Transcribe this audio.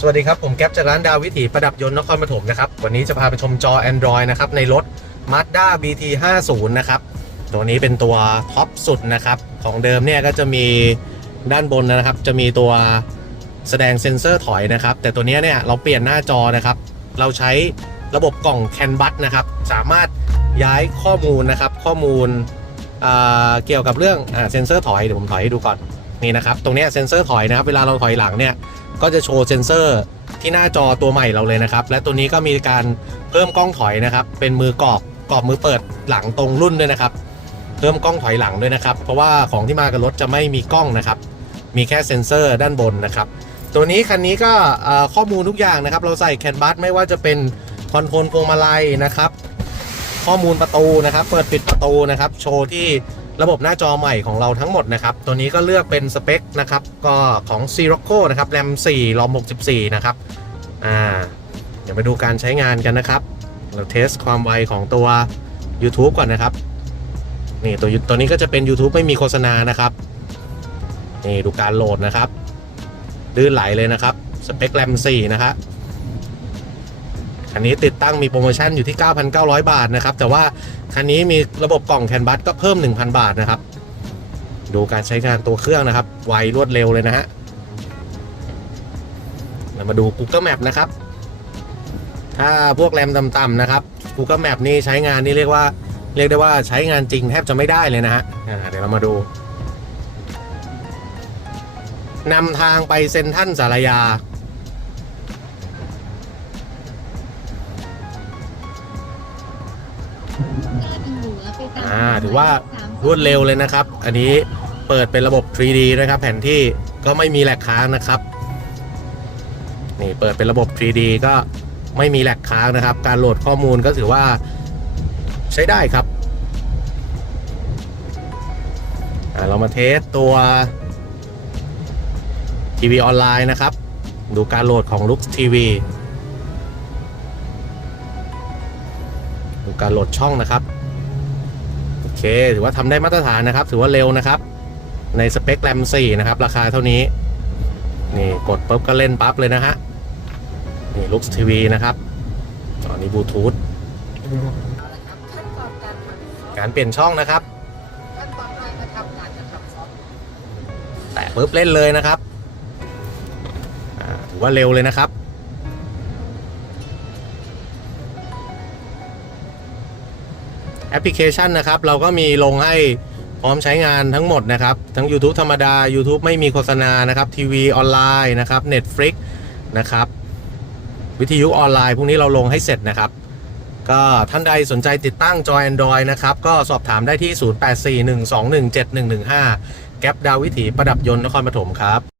สวัสดีครับ ผมแก๊ปจากร้านดาววิถีประดับยนต์นครปฐมนะครับ วันนี้จะพาไปชมจอ Android นะครับ ในรถ Mazda BT 50 นะครับ ตัวนี้เป็นตัวท็อปสุดนะครับ ของเดิมเนี่ยก็จะมีด้านบนนะครับ จะมีตัวแสดงเซ็นเซอร์ถอยนะครับ แต่ตัวนี้เนี่ยเราเปลี่ยนหน้าจอนะครับ เราใช้ระบบกล่องแคนบัสนะครับ สามารถย้ายข้อมูลนะครับ ข้อมูลเกี่ยวกับเรื่องเซ็นเซอร์ถอยเดี๋ยวผมถอยให้ดูก่อนนี่นะครับ ตรงนี้เซ็นเซอร์ถอยนะครับ เวลาเราถอยหลังเนี่ย ก็จะโชว์เซ็นเซอร์ที่หน้าจอตัวใหม่เราเลยนะครับ และตัวนี้ก็มีการเพิ่มกล้องถอยนะครับ เป็นมือกรอบกรอบมือเปิดหลังตรงรุ่นด้วยนะครับ เพิ่มกล้องถอยหลังด้วยนะครับ เพราะว่าของที่มากับรถจะไม่มีกล้องนะครับ มีแค่เซ็นเซอร์ด้านบนนะครับ ตัวนี้คันนี้ก็ข้อมูลทุกอย่างนะครับ เราใส่แคนบัสไม่ว่าจะเป็นคอนโทรลพวงมาลัยนะครับ ข้อมูลประตูนะครับ เปิดปิดประตูนะครับ โชว์ที่ ระบบหน้าจอใหม่ของเราทั้งหมดนะครับ ตัวนี้ก็เลือกเป็นสเปคนะครับ ก็ของ s i r o c o นะครับแรม4รอม64 นะครับ อ่า เดี๋ยวมาดูการใช้งานกันนะครับ เราเทสความไวของตัว YouTube ก่อนนะครับ นี่ตัวตัวนี้ก็จะเป็น YouTube ไม่มีโฆษณานะครับ นี่ดูการโหลดนะครับ ลื่นไหลเลยนะครับ สเปคแรม4นะครับ คันนี้ติดตั้งมีโปรโมชั่นอยู่ที่ 9,900 บาทนะครับ แต่ว่าคันนี้มีระบบกล่องแคนบัสก็เพิ่ม 1,000 บาทนะครับ ดูการใช้งานตัวเครื่องนะครับ ไวรวดเร็วเลยนะฮะเรามาดู Google Map นะครับ ถ้าพวกแรมต่ำๆนะครับ Google Map นี่ใช้งานนี่เรียกว่าเรียกได้ว่าใช้งานจริงแทบจะไม่ได้เลยนะฮะเดี๋ยวเรามาดูนำทางไปเซนทันสารยา อ่าถือว่ารวดเร็วเลยนะครับ อันนี้เปิดเป็นระบบ 3D นะครับ แผนที่ก็ไม่มีแหลกค้างนะครับนี่เปิดเป็นระบบ 3D ก็ไม่มีแหลกค้างนะครับ การโหลดข้อมูลก็ถือว่าใช้ได้ครับอ่าเรามาเทสตัว ทีวีออนไลน์นะครับ ดูการโหลดของ Lux TV ดูการโหลดช่องนะครับ โอเค ถือว่าทำได้มาตรฐานนะครับ ถือว่าเร็วนะครับ ในสเปคแรม4นะครับ ราคาเท่านี้ นี่กดปุ๊บก็เล่นปั๊บเลยนะฮะ นี่ลุกทีวีนะครับจอนี้บลูทูธการเปลี่ยนช่องนะครับแตะปุ๊บเล่นเลยนะครับถือว่าเร็วเลยนะครับ แอปพลิเคชันนะครับ เราก็มีลงให้พร้อมใช้งานทั้งหมดนะครับ ทั้ง YouTube ธรรมดา YouTube ไม่มีโฆษณานะครับทีวีออนไลน์นะครับ Netflix นะครับ วิทยุออนไลน์พวกนี้เราลงให้เสร็จนะครับ ก็ท่านใดสนใจติดตั้งจอ Android นะครับ ก็สอบถามได้ที่ 0841217115 แก๊ปดาววิถีประดับยนต์นครปฐมครับ